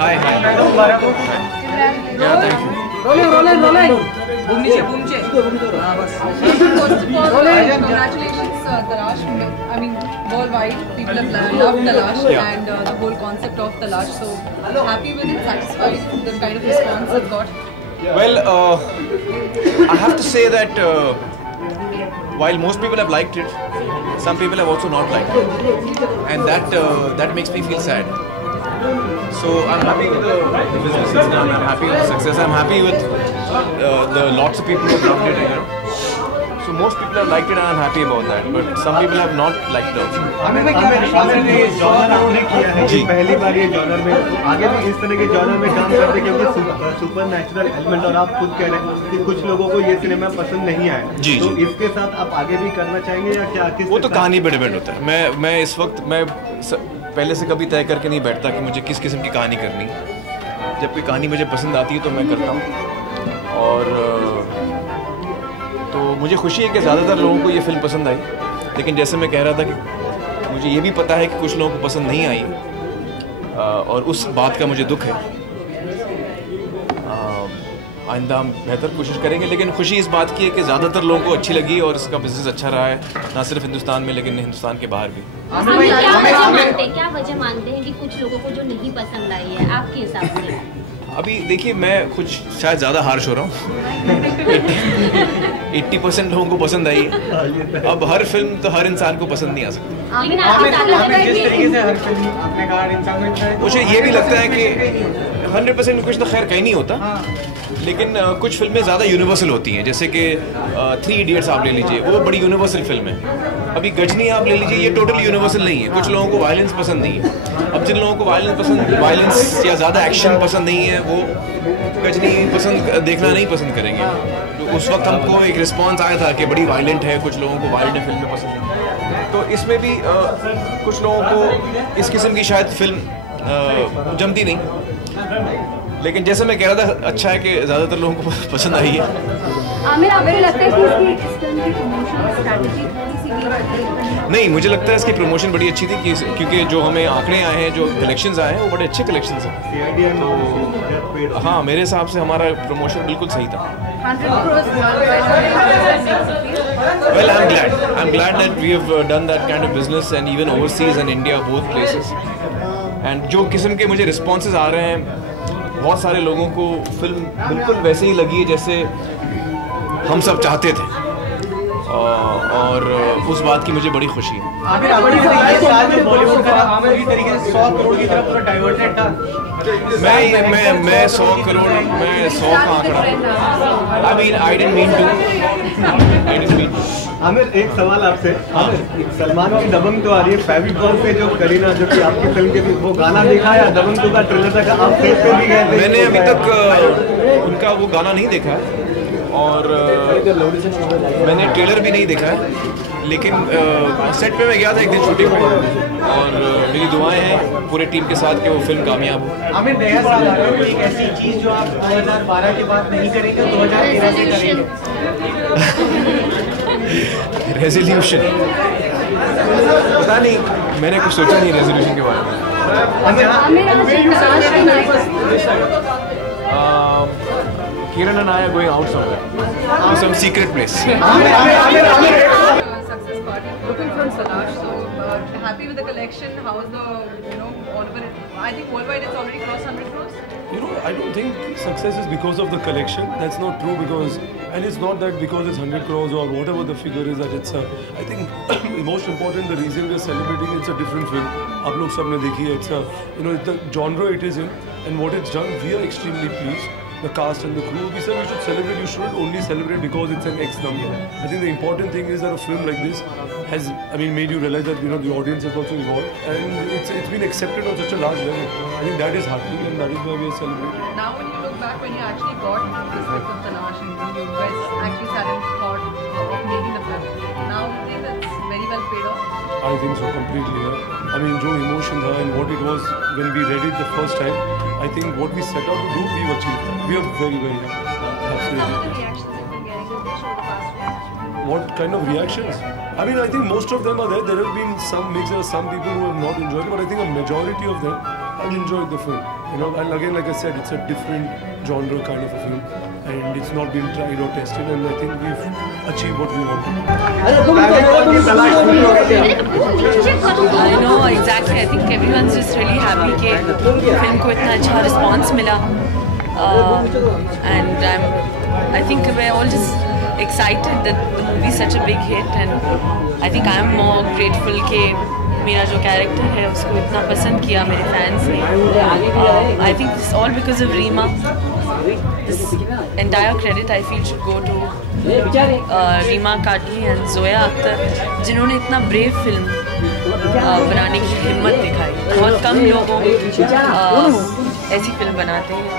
Hi. Yeah, thank you. Rolling. Boomche. First of all, congratulations, Talash. I mean, worldwide, people have loved Talash and the whole concept of Talash. So, happy with it, satisfied with the kind of response it's got. Well, I have to say that while most people have liked it, some people have also not liked it, and that makes me feel sad. So I'm happy with the business it's done. I'm happy with the success. I'm happy with the lots of people who have loved it. So most people have liked it, and I'm happy about that. But some people have not liked it also. Aamir ने genre आपने किया है कि पहली बार ये genre में आगे भी इस तरह के जॉनर में काम करते क्योंकि सुपर नेचुरल एलिमेंट और आप खुद कह रहे हैं कि कुछ लोगों को ये सिनेमा पसंद नहीं आया तो इसके साथ आप आगे भी करना चाहेंगे या क्या? वो तो कहानी पे डिपेंड होता है। मैं इस वक्त पहले से कभी तय करके नहीं बैठता कि मुझे किस किस्म की कहानी करनी। जब कोई कहानी मुझे पसंद आती है तो मैं करता हूँ, और तो मुझे खुशी है कि ज़्यादातर लोगों को ये फिल्म पसंद आई। लेकिन जैसे मैं कह रहा था कि मुझे ये भी पता है कि कुछ लोगों को पसंद नहीं आई, और उस बात का मुझे दुख है। आइंदा हम बेहतर कोशिश करेंगे, लेकिन खुशी इस बात की है कि ज़्यादातर लोगों को अच्छी लगी और इसका बिजनेस अच्छा रहा है, ना सिर्फ हिंदुस्तान में लेकिन हिंदुस्तान के बाहर भी। क्या वजह मानते हैं कि कुछ लोगों को जो नहीं पसंद आई है आपके हिसाब से? अभी देखिए, मैं कुछ शायद ज़्यादा हार्श हो रहा हूँ। 80% लोगों को पसंद आई है। अब हर फिल्म तो हर इंसान को पसंद नहीं आ सकती। मुझे ये भी लगता है कि 100% कुछ तो खैर कहीं नहीं होता, लेकिन कुछ फिल्में ज़्यादा यूनिवर्सल होती हैं। जैसे कि 3 इडियट्स आप ले लीजिए, वो बड़ी यूनिवर्सल फिल्म है। अभी गजनी आप ले लीजिए, ये टोटली यूनिवर्सल नहीं है। कुछ लोगों को वायलेंस पसंद नहीं है। अब जिन लोगों को वायलेंस या ज़्यादा एक्शन पसंद नहीं है, वो गजनी देखना नहीं पसंद करेंगे। तो उस वक्त हमको एक रिस्पॉन्स आया था कि बड़ी वायलेंट है, कुछ लोगों को वायलेंट फिल्में पसंद नहीं। तो इसमें भी कुछ लोगों को इस किस्म की शायद फिल्म जमती नहीं। लेकिन जैसे मैं कह रहा था, अच्छा है कि ज़्यादातर लोगों को पसंद आई है। आमिर, आपको लगता है कि इस फिल्म की प्रमोशन स्ट्रैटेजी नहीं, मुझे लगता है इसकी प्रमोशन बड़ी अच्छी थी क्योंकि जो हमें आंकड़े आए हैं, जो कलेक्शंस आए हैं, वो बड़े अच्छे कलेक्शंस हैं। तो हाँ, मेरे हिसाब से हमारा प्रमोशन बिल्कुल सही था। Well, I'm glad that we have done that kind of business, and even overseas and India, both places. And जो किस्म के मुझे responses आ रहे हैं, बहुत सारे लोगों को फिल्म बिल्कुल वैसे ही लगी है जैसे हम सब चाहते थे, और उस बात की मुझे बड़ी खुशी है। मैं 100 करोड़ का आंकड़ा। I didn't mean to. Aamir, एक सवाल आपसे। सलमान की दबंग तो आ रही है, फेविकॉल पे जो करीना, जो कि आपकी फिल्म के वो गाना देखा या दबंग 2 का ट्रेलर तक आप सेट पे भी गए थे? मैंने अभी तक उनका वो गाना नहीं देखा है, और मैंने ट्रेलर भी नहीं देखा है, लेकिन सेट पे मैं गया था एक दिन शूटिंग में, और मेरी दुआएं हैं पूरे टीम के साथ कि वो फिल्म कामयाब हो। आमिर, नया साल आ रहा है, एक ऐसी चीज़ जो आप 2012 के बाद नहीं करेंगे, 2013 से करेंगे? रेजोल्यूशन पता नहीं, मैंने कुछ सोचा नहीं रेजोल्यूशन के बारे में। Kiran and I are going out somewhere to some secret place. Success party. Looking from Talash. So happy with the collection. How's the all over it? I think worldwide it's already crossed 100 crores. I don't think success is because of the collection. That's not true, because, and it's not that because it's 100 crores or whatever the figure is that it's I think most important, the reason we're celebrating, it's a different film. आप लोग सबने देखी है, it's the genre it is in, and what it's done, we are extremely pleased. The cast and the crew, we said we should celebrate. You shouldn't only celebrate because it's an X number. I think the important thing is that a film like this has, made you realize that the audience has also evolved, and it's been accepted on such a large level. I think that is heartening, and that is why we are celebrating. Now, when you look back, when you actually got this script of Talash, and you guys actually sat and thought of making the film, now that's very well paid off. I think so, completely. Yeah. जो emotion था and what it was when we read it the first time, I think what we set out to do, we've achieved that. We are very, very happy. Absolutely. What kind of reactions? I think most of them are there. There have been some mixed, some people who have not enjoyed it, but I think a majority of them I've enjoyed the film. You know, and again, like I said, it's a different genre kind of a film, and it's not been tried or tested, and I think we've achieved what we wanted. I know exactly. I think everyone's just really happy कि film को इतना अच्छा response मिला, and I think we're all just excited that the movie is such a big hit, and I think I'm more grateful कि मेरा जो character है उसको इतना पसंद किया मेरे फैंस ने. I think this all because of Reema. This entire credit I feel should go to Reema Kadhi and Zoya Akhtar, जिन्होंने इतना brave film बनाने की हिम्मत दिखाई. बहुत कम लोगों ऐसी फिल्म बनाते हैं,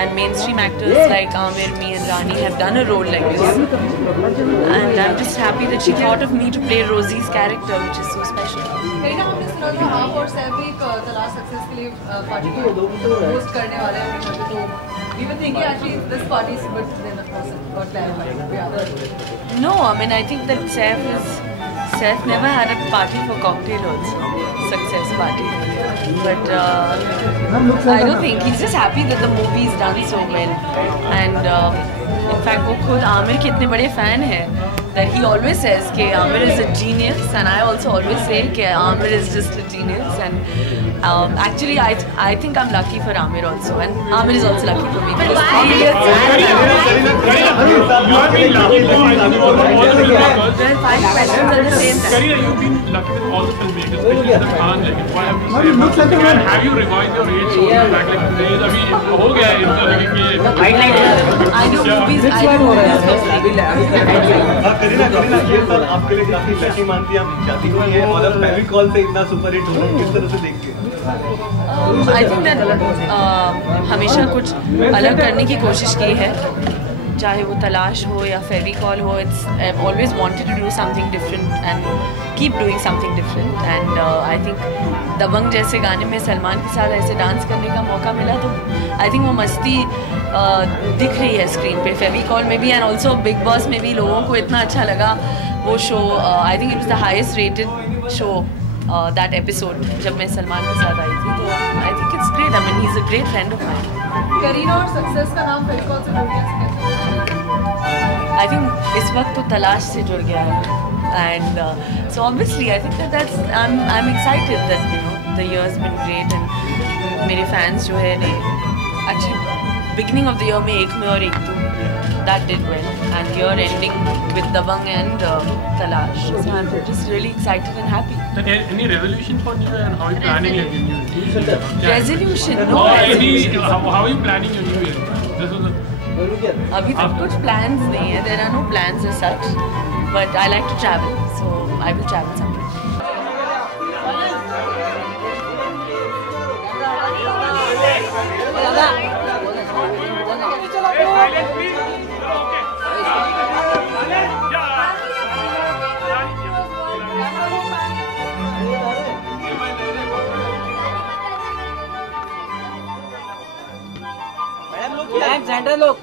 and mainstream actors like Aamir, me and Rani have done a role like this, and I'm just happy that she thought of me to play Rosie's character, which is so special. Kareena, हमने सुना था आप और सैफ भी तलाश success के लिए party host करने वाले हैं. तो we were thinking actually this party is good, then of course it got clarified. No, I mean I think that Saif never had a party for cocktail also, success party. But I don't think he's just happy that the movie is done so well, and in fact वो खुद आमिर के इतने बड़े fan हैं that he always says कि Aamir is a genius, and I also always say कि Aamir is just a genius, and actually I think I'm lucky for Aamir also, and Aamir is also lucky for me. Karina, you've been lucky with all the filmmakers, especially the Khan. Have you revised your age back like अभी हो गया है इनका लेकिन I do movies Kareena, ये साल आपके लिए काफी लकी मानती है, आप शादी हुई है और अब फेविकॉल से इतना सुपर हिट हुआ, किस तरह से देखते हैं? I think that हमेशा कुछ अलग करने की कोशिश की है, चाहे वो तलाश हो या फेविकॉल हो. I've always wanted to do something different and keep doing something different, and I think दबंग जैसे गाने में सलमान के साथ ऐसे डांस करने का मौका मिला, तो I think वो मस्ती दिख रही है स्क्रीन पे. फेविकॉल में भी एंड ऑल्सो बिग बॉस में भी लोगों को इतना अच्छा लगा वो show. I think it was the highest rated show that episode जब मैं सलमान के साथ आई थी. तो I think it's great. I mean he is a great friend of mine. Kareena और सक्सेस का नाम फेविकॉल से जुड़ गया. आई थिंक इस वक्त तो तलाश से जुड़ गया है, and so obviously I think that's I am excited that you know the year has been great, and मेरे फैंस जो है ने actually beginning of the year में एक में और एक दो that did well, and year ending with Dabang and Talash. So I'm just really excited and happy. Any resolution for New Year, and how are you planning your New Year? Resolution? No. How are you planning your New Year? अभी तक कुछ plans नहीं है. There are no plans as such, but I like to travel, so I will travel sometime. Centre लोग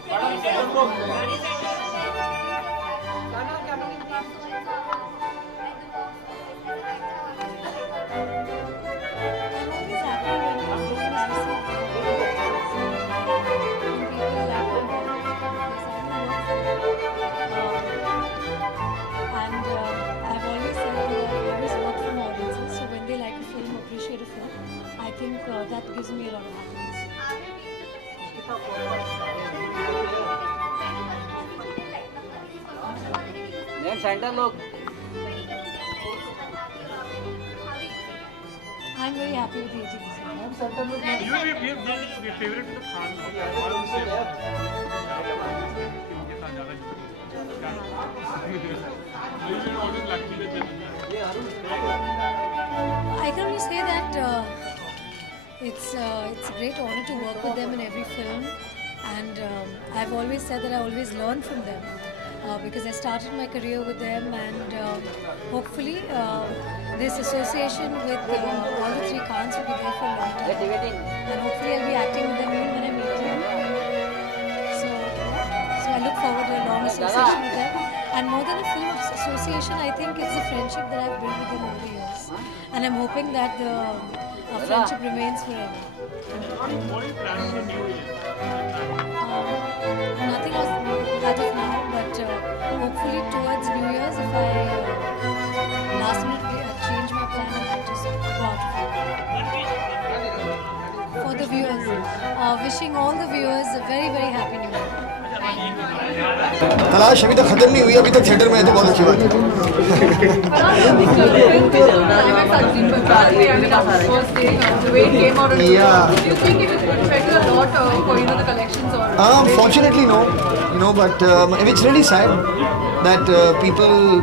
that gives me a lot of happiness. Name center look. I'm very happy with the AGDC. You have your favorite to the Khan. I can only say that it's a great honor to work with them in every film, and I've always said that I always learn from them because I started my career with them, and hopefully this association with all the three Khans will be there for a long time, and hopefully I'll be acting with them even when I meet them. So I look forward to a long association with them. And more than a film association, I think it's the friendship that I've built with them over the years. And I'm hoping that our friendship remains forever. What are you planning for New Year? Nothing as of now, but hopefully towards New Year's, if I last minute change my plan, I might just go out of it. For the viewers, wishing all the viewers a very, very happy New Year. तलाश अभी तक खत्म नहीं हुई, अभी तक theatre में है तो बहुत अच्छी बात है। Fortunately no, but it's really sad that people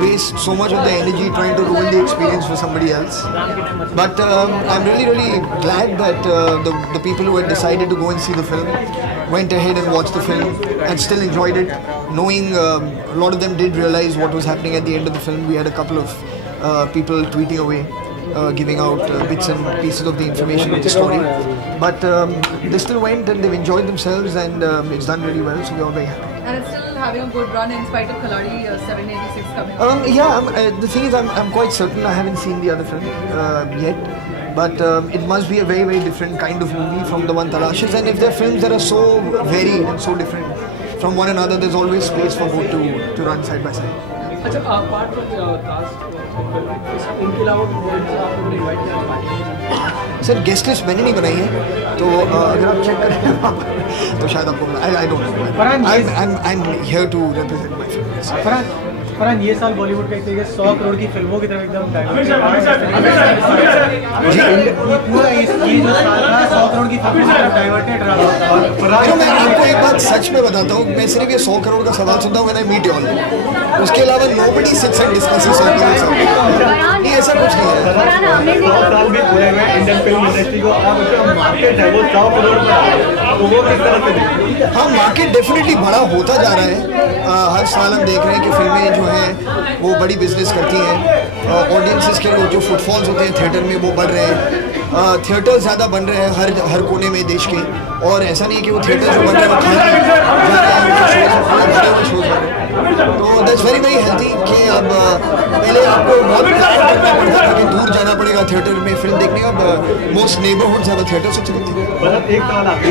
waste so much of their energy trying to ruin the experience for somebody else. But I'm really glad that the people who had decided to go and see the film went ahead and watched the film and still enjoyed it, knowing a lot of them did realize what was happening at the end of the film. We had a couple of people tweeting away, giving out bits and pieces of the information of the story, but they still went and they've enjoyed themselves, and it's done really well, so we're all very happy. And it's still having a good run in spite of Khiladi 786 coming. The thing is, I'm quite certain I haven't seen the other film yet, but it must be a very, very different kind of movie from the one Talash is, and if there are films that are so varied and so different from one another, there's always space for both to run side by side. अच्छा part में cast उनके अलावा sir guest list मैंने नहीं बनाई है, तो अगर आप चेक करें तो शायद आपको I don't know, I am here to represent my films. Farhan, ये साल बॉलीवुड का एक तरीके 100 करोड़ की फिल्मों की तरफ एकदम डाइवर्ट पूरा ये जो साल था 100 करोड़ की फिल्मों की तरफ डाइवर्टेड रहा। मैं आपको एक बात सच में बताता हूँ, मैं सिर्फ ये 100 करोड़ का सवाल सुनता हूँ when I meet you all, उसके अलावा nobody sits and discusses 100 crore. नहीं, ऐसा कुछ नहीं है। 100 साल भी पूरे हुए इंडियन फिल्म इंडस्ट्री को, अब मार्केट है वो 100 करोड़ का, तो वो किस तरह से? हाँ, मार्केट डेफिनेटली बड़ा होता जा रहा है। हर साल हम देख रहे हैं कि फिल्में जो हैं वो बड़ी बिजनेस करती हैं, ऑडियंसेस के जो फुटफॉल्स होते हैं थिएटर में वो बढ़ रहे हैं, थिएटर ज़्यादा बन रहे हैं हर कोने में देश के, और ऐसा नहीं है कि वो थिएटर जो बन रहे हैं वो खाली जा रहे हैं, शोज बन रहे हैं। तो दैट्स वेरी वेरी हेल्थी कि अब पहले आपको बहुत प्लान करना पड़ता था कि दूर जाना पड़ेगा थिएटर में फिल्म देखने, अब most neighbourhoods have a theatre, so चलती है। मतलब एक सवाल आपकी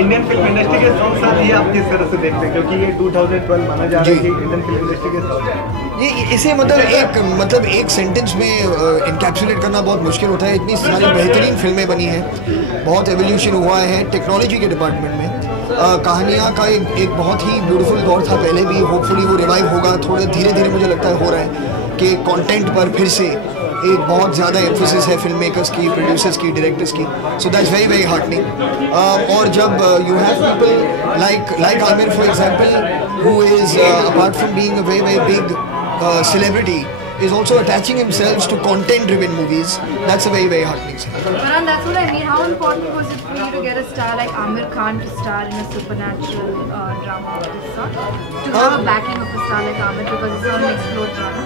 इंडियन फिल्म इंडस्ट्री के 100 साल ये आप किस तरह से देखते हैं, क्योंकि ये 2012 माना जा रहा है कि इंडियन फिल्म इंडस्ट्री के 100 साल, ये इसे मतलब एक सेंटेंस में इनकैप्सुलेट करना बहुत मुश्किल होता है। इतनी सारी बेहतरीन फिल्में बनी हैं, बहुत एवोल्यूशन हुआ है टेक्नोलॉजी के डिपार्टमेंट में, कहानियाँ का एक बहुत ही ब्यूटीफुल दौर था पहले भी, होपफुली वो रिवाइव होगा, थोड़े धीरे धीरे मुझे लगता है हो रहा है कि कंटेंट पर फिर से एक बहुत ज़्यादा एम्फोसिस है फिल्म मेकर्स की, प्रोड्यूसर्स की, डायरेक्टर्स की, so that's very very heartening. और जब you have people like Aamir for example, who is apart from being a very very big celebrity, is also attaching himself to content-driven movies. That's a very, very heartening thing. Farhan, that's what I mean. How important was it for you to get a star like Amir Khan to star in a supernatural drama of this sort? To have a backing of a star like Amir, because it's an explode drama.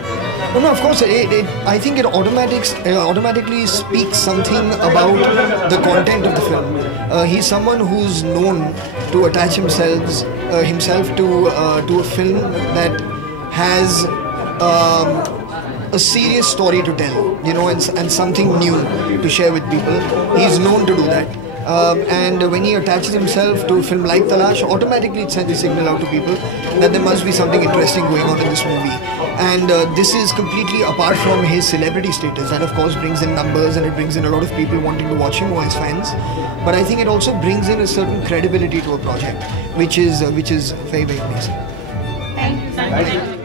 No, of course. I think it automatically speaks something about the content of the film. He's someone who's known to attach himself to a film that has a serious story to tell, and something new to share with people. He's known to do that. And when he attaches himself to a film like Talash, automatically it sends a signal out to people that there must be something interesting going on in this movie. And this is completely apart from his celebrity status. That of course brings in numbers, and it brings in a lot of people wanting to watch him who are his fans. But I think it also brings in a certain credibility to a project, which is very, very amazing. Thank you.